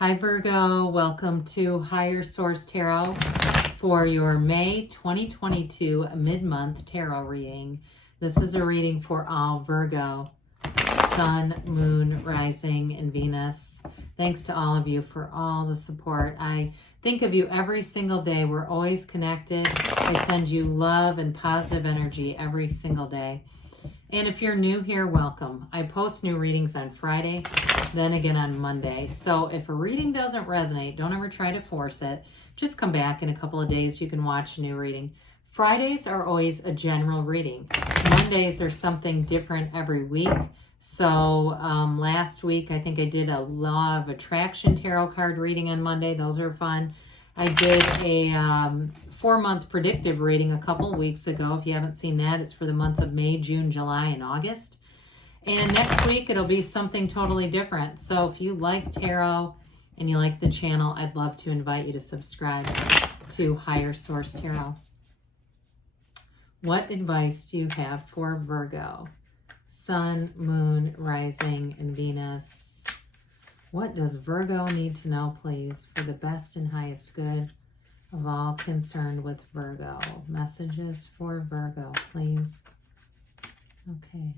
Hi Virgo, welcome to Higher Source Tarot for your May 2022 mid-month tarot reading. This is a reading for all Virgo, Sun, Moon, Rising, and Venus. Thanks to all of you for all the support. I think of you every single day. We're always connected. I send you love and positive energy every single day. And if you're new here, welcome. I post new readings on Friday, then again on Monday. So if a reading doesn't resonate, don't ever try to force it. Just come back in a couple of days. You can watch a new reading. Fridays are always a general reading. Mondays are something different every week. So last week, I think I did a Law of Attraction tarot card reading on Monday. Those are fun. I did a 4-month predictive reading a couple weeks ago. If you haven't seen that, it's for the months of May, June, July, and August. And next week, it'll be something totally different. So if you like tarot and you like the channel, I'd love to invite you to subscribe to Higher Source Tarot. What advice do you have for Virgo? Sun, Moon, Rising, and Venus. What does Virgo need to know, please, for the best and highest good of all concerned with Virgo? Messages for Virgo, please. Okay.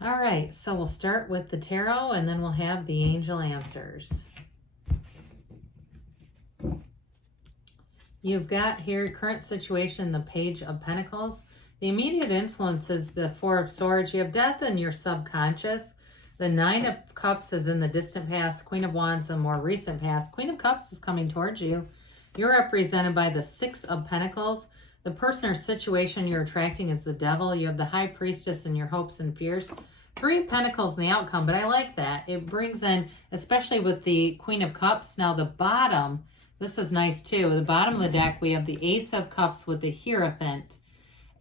All right, so we'll start with the tarot and then we'll have the angel answers. You've got here current situation, the Page of Pentacles. The immediate influence is the Four of Swords. You have death in your subconscious. The Nine of Cups is in the distant past. Queen of Wands, the more recent past. Queen of Cups is coming towards you. You're represented by the Six of Pentacles. The person or situation you're attracting is the Devil. You have the High Priestess in your hopes and fears. Three of Pentacles in the outcome, but I like that. It brings in, especially with the Queen of Cups. Now the bottom, this is nice too. The bottom of the deck, we have the Ace of Cups with the Hierophant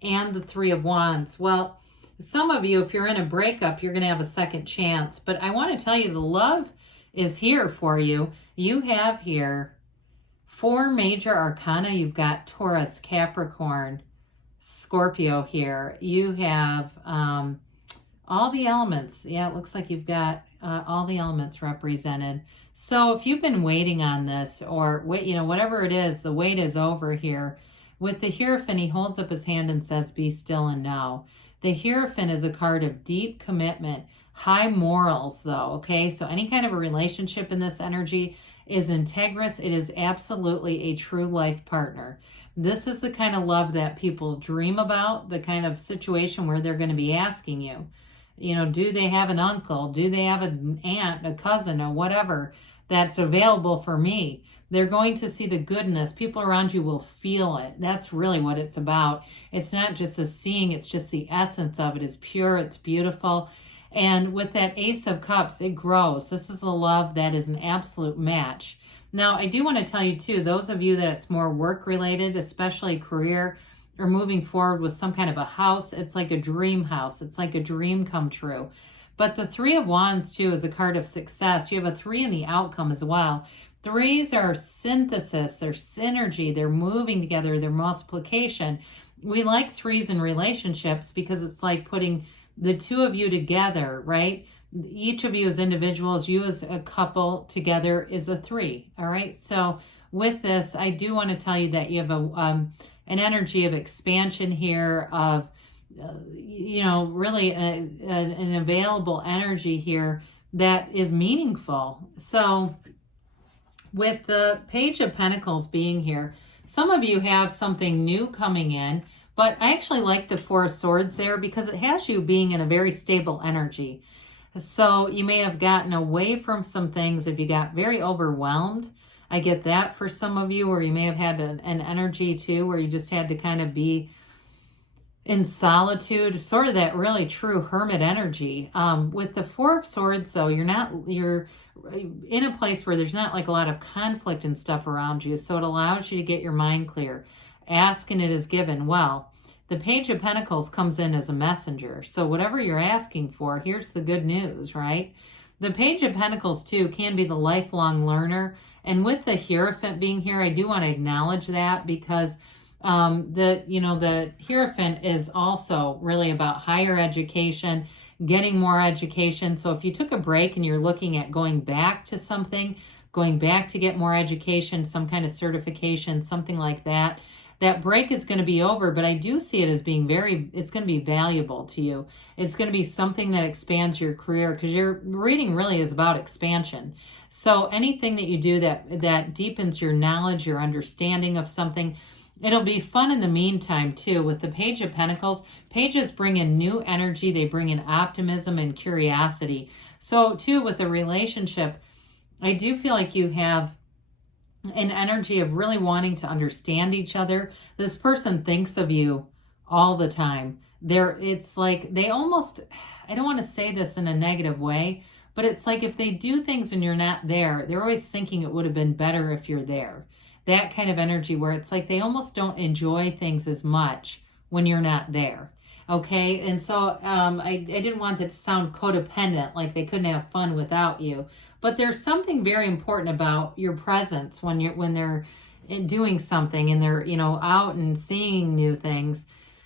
and the Three of Wands. Well, some of you, if you're in a breakup, you're going to have a second chance. But I want to tell you, the love is here for you. You have here 4 major arcana. You've got Taurus, Capricorn, Scorpio here. You have all the elements. Yeah, it looks like you've got all the elements represented. So if you've been waiting on this, or wait, whatever it is, the wait is over here. With the Hierophant, he holds up his hand and says, "Be still and know." The Hierophant is a card of deep commitment, high morals though, okay? So any kind of a relationship in this energy is integrous. It is absolutely a true life partner. This is the kind of love that people dream about, the kind of situation where they're going to be asking you, do they have an uncle? Do they have an aunt, a cousin, or whatever that's available for me? They're going to see the goodness. People around you will feel it. That's really what it's about. It's not just a seeing, it's just the essence of it is pure, it's beautiful. And with that Ace of Cups, it grows. This is a love that is an absolute match. Now, I do want to tell you too, those of you that it's more work related, especially career, or moving forward with some kind of a house, it's like a dream house. It's like a dream come true. But the Three of Wands too is a card of success. You have a 3 in the outcome as well. 3s are synthesis, they're synergy, they're moving together, they're multiplication. We like 3s in relationships because it's like putting the two of you together, right? Each of you as individuals, you as a couple together is a 3, all right? So with this, I do want to tell you that you have an energy of expansion here, of, really an available energy here that is meaningful. So with the Page of Pentacles being here, some of you have something new coming in, but I actually like the Four of Swords there because it has you being in a very stable energy. So you may have gotten away from some things if you got very overwhelmed. I get that for some of you, or you may have had an energy too where you just had to kind of be in solitude, sort of that really true hermit energy. With the Four of Swords though, you're in a place where there's not like a lot of conflict and stuff around you, so it allows you to get your mind clear. Ask and it is given. Well, the Page of Pentacles comes in as a messenger, so whatever you're asking for, here's the good news, right? The Page of Pentacles too can be the lifelong learner, and with the Hierophant being here, I do want to acknowledge that because the Hierophant is also really about higher education. getting more education. So if you took a break and you're looking at going back to something, going back to get more education, some kind of certification, something like that, that break is going to be over, but I do see it as being it's going to be valuable to you. It's going to be something that expands your career, because your reading really is about expansion. So anything that you do that deepens your knowledge, your understanding of something, it'll be fun in the meantime too. With the Page of Pentacles, pages bring in new energy. They bring in optimism and curiosity. So too, with a relationship, I do feel like you have an energy of really wanting to understand each other. This person thinks of you all the time. It's like they almost, I don't want to say this in a negative way, but it's like if they do things and you're not there, they're always thinking it would have been better if you're there. That kind of energy where it's like they almost don't enjoy things as much when you're not there. Okay, and so I didn't want it to sound codependent, like they couldn't have fun without you. But there's something very important about your presence when they're doing something and they're, out and seeing new things.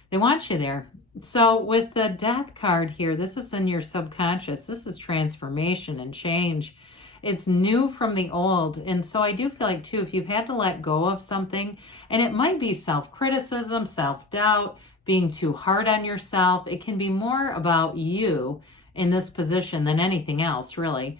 They want you there. So with the Death card here, this is in your subconscious. This is transformation and change. It's new from the old. And so I do feel like too, if you've had to let go of something, and it might be self-criticism, self-doubt, being too hard on yourself, it can be more about you in this position than anything else, really.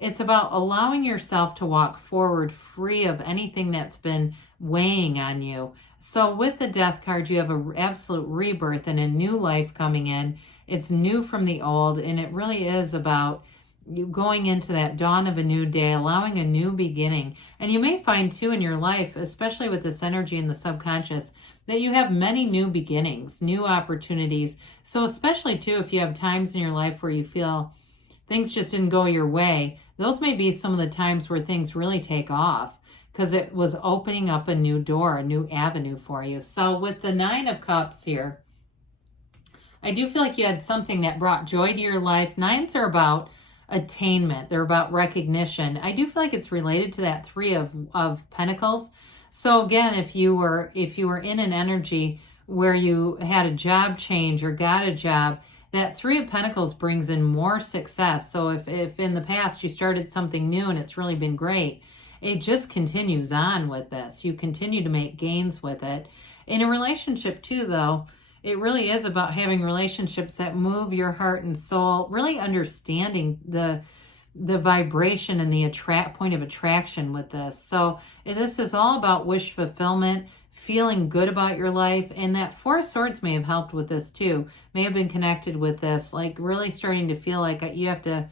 It's about allowing yourself to walk forward free of anything that's been weighing on you. So with the Death card, you have an absolute rebirth and a new life coming in. It's new from the old, and it really is about you going into that dawn of a new day, allowing a new beginning. And you may find too in your life, especially with this energy in the subconscious, that you have many new beginnings, new opportunities. So especially too, if you have times in your life where you feel things just didn't go your way, those may be some of the times where things really take off, because it was opening up a new door, a new avenue for you. So with the Nine of Cups here, I do feel like you had something that brought joy to your life. Nines are about attainment. They're about recognition. I do feel like it's related to that Three of Pentacles. So again, if you were in an energy where you had a job change or got a job, that Three of Pentacles brings in more success. So if in the past you started something new and it's really been great, it just continues on with this. You continue to make gains with it. In a relationship too, though, it really is about having relationships that move your heart and soul, really understanding the vibration and the point of attraction with this. So this is all about wish fulfillment, feeling good about your life. And that Four of Swords may have helped with this too, may have been connected with this, like really starting to feel like you have to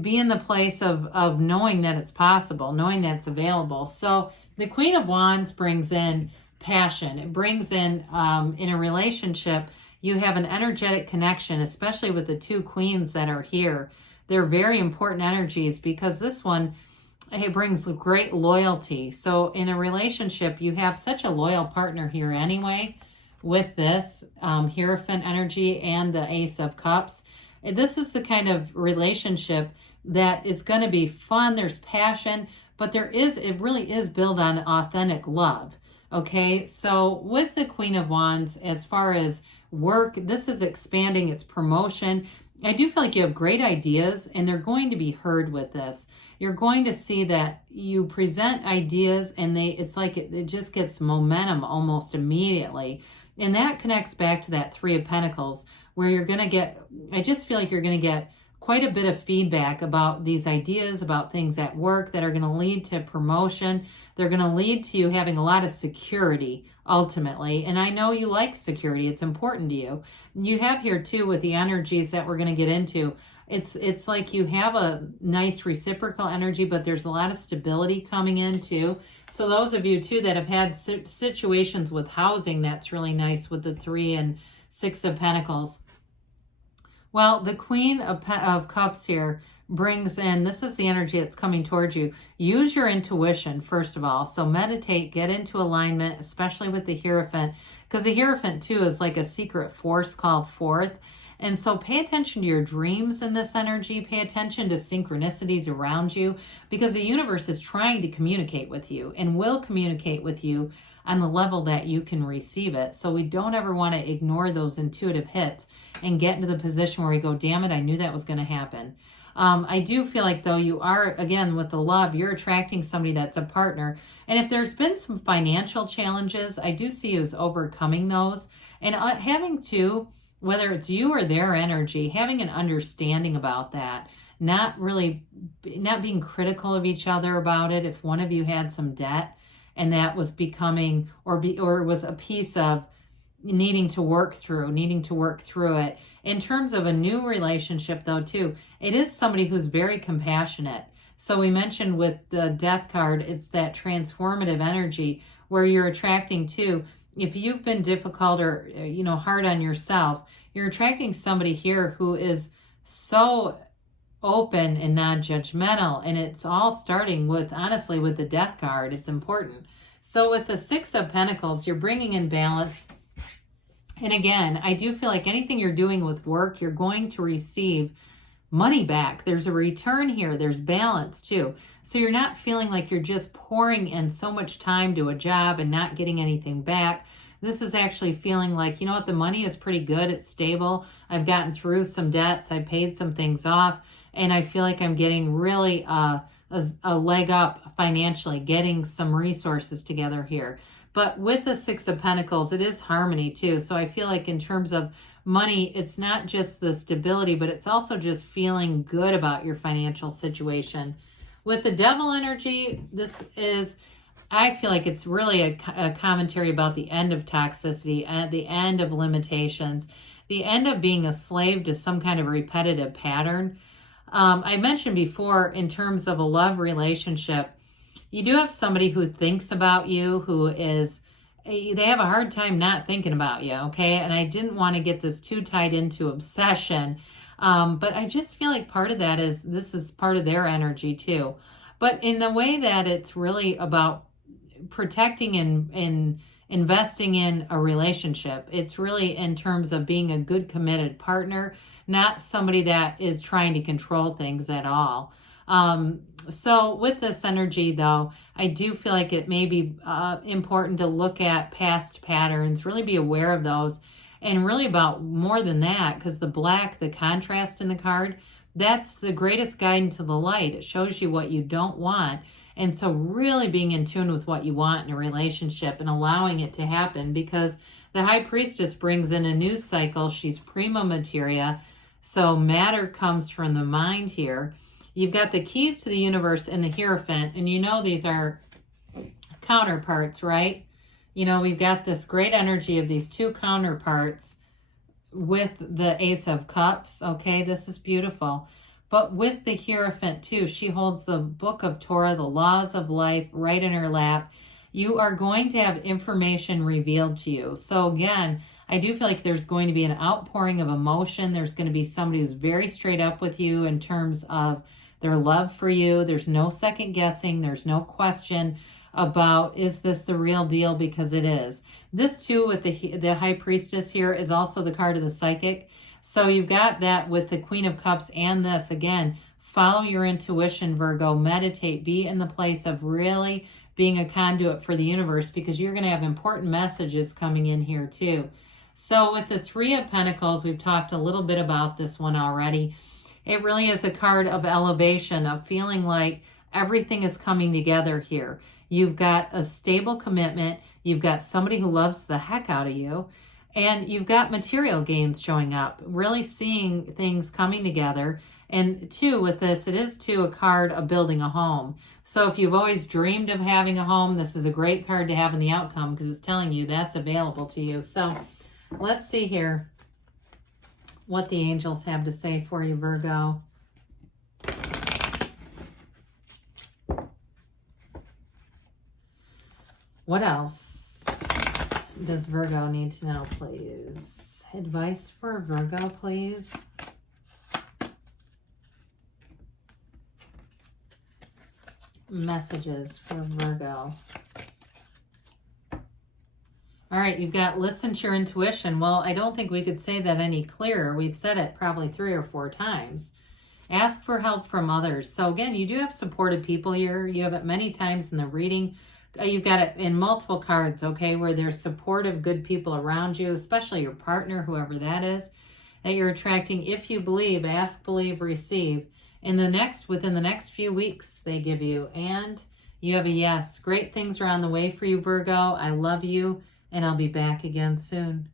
be in the place of knowing that it's possible, knowing that it's available. So the Queen of Wands brings in passion. It brings in a relationship, you have an energetic connection, especially with the two queens that are here. They're very important energies, because this one, it brings great loyalty. So in a relationship, you have such a loyal partner here anyway, with this Hierophant energy and the Ace of Cups. This is the kind of relationship that is going to be fun. There's passion, but it really is built on authentic love. Okay, so with the Queen of Wands, as far as work, this is expanding, it's promotion. I do feel like you have great ideas, and they're going to be heard with this. You're going to see that you present ideas, and it's like it just gets momentum almost immediately. And that connects back to that Three of Pentacles, where you're going to get, I just feel like you're going to get quite a bit of feedback about these ideas, about things at work that are going to lead to promotion. They're going to lead to you having a lot of security ultimately. And I know you like security. It's important to you. You have here too, with the energies that we're going to get into, it's like you have a nice reciprocal energy, but there's a lot of stability coming in too. So those of you too that have had situations with housing, that's really nice with the 3 and 6 of Pentacles. Well, the Queen of Cups here brings in, this is the energy that's coming towards you. Use your intuition, first of all. So meditate, get into alignment, especially with the Hierophant, because the Hierophant too is like a secret force called forth. And so pay attention to your dreams in this energy. Pay attention to synchronicities around you, because the universe is trying to communicate with you and will communicate with you on the level that you can receive it. So we don't ever want to ignore those intuitive hits and get into the position where we go, damn it, I knew that was going to happen. I do feel like, though, you are, again, with the love, you're attracting somebody that's a partner. And if there's been some financial challenges, I do see you as overcoming those. And having to, whether it's you or their energy, having an understanding about that, not being critical of each other about it. If one of you had some debt and that was becoming, or was a piece of needing to work through it. In terms of a new relationship, though, too, it is somebody who's very compassionate. So we mentioned with the death card, it's that transformative energy where you're attracting to, if you've been difficult or, hard on yourself, you're attracting somebody here who is so open and non-judgmental. And it's all starting with, honestly, with the death card. It's important. So with the Six of Pentacles, you're bringing in balance. And again, I do feel like anything you're doing with work, you're going to receive money back. There's a return here. There's balance too. So you're not feeling like you're just pouring in so much time to a job and not getting anything back. This is actually feeling like, you know what, the money is pretty good. It's stable. I've gotten through some debts. I paid some things off. And I feel like I'm getting really a leg up financially, getting some resources together here. But with the Six of Pentacles, it is harmony too. So I feel like in terms of money, it's not just the stability, but it's also just feeling good about your financial situation. With the Devil energy, I feel like it's really a commentary about the end of toxicity, and the end of limitations, the end of being a slave to some kind of repetitive pattern. I mentioned before, in terms of a love relationship, you do have somebody who thinks about you, they have a hard time not thinking about you, okay? And I didn't want to get this too tied into obsession, but I just feel like part of that this is part of their energy too. But in the way that it's really about protecting and investing in a relationship, it's really in terms of being a good committed partner, not somebody that is trying to control things at all. So with this energy, though, I do feel like it may be important to look at past patterns, really be aware of those, and really about more than that, because the black, the contrast in the card, that's the greatest guide into the light. It shows you what you don't want. And so really being in tune with what you want in a relationship and allowing it to happen, because the High Priestess brings in a news cycle. She's prima materia. So matter comes from the mind here. You've got the Keys to the Universe and the Hierophant, and these are counterparts, right? We've got this great energy of these two counterparts with the Ace of Cups, okay? This is beautiful. But with the Hierophant too, she holds the Book of Torah, the laws of life, right in her lap. You are going to have information revealed to you. So again, I do feel like there's going to be an outpouring of emotion. There's going to be somebody who's very straight up with you in terms of their love for you. There's no second guessing. There's no question about, is this the real deal? Because it is. This too, with the High Priestess here, is also the card of the psychic. So you've got that with the Queen of Cups and this. Again, follow your intuition, Virgo. Meditate. Be in the place of really being a conduit for the universe, because you're going to have important messages coming in here too. So with the Three of Pentacles, we've talked a little bit about this one already. It really is a card of elevation, of feeling like everything is coming together here. You've got a stable commitment. You've got somebody who loves the heck out of you. And you've got material gains showing up, really seeing things coming together. And two, with this, it is too a card of building a home. So if you've always dreamed of having a home, this is a great card to have in the outcome, because it's telling you that's available to you. So let's see here what the angels have to say for you, Virgo. What else does Virgo need to know, please? Advice for Virgo, please. Messages for Virgo. All right, you've got listen to your intuition. Well, I don't think we could say that any clearer. We've said it probably 3 or 4 times. Ask for help from others. So again, you do have supportive people here. You have it many times in the reading. You've got it in multiple cards, okay, where there's supportive, good people around you, especially your partner, whoever that is, that you're attracting. If you believe, ask, believe, receive. Within the next few weeks, they give you, and you have a yes. Great things are on the way for you, Virgo. I love you, and I'll be back again soon.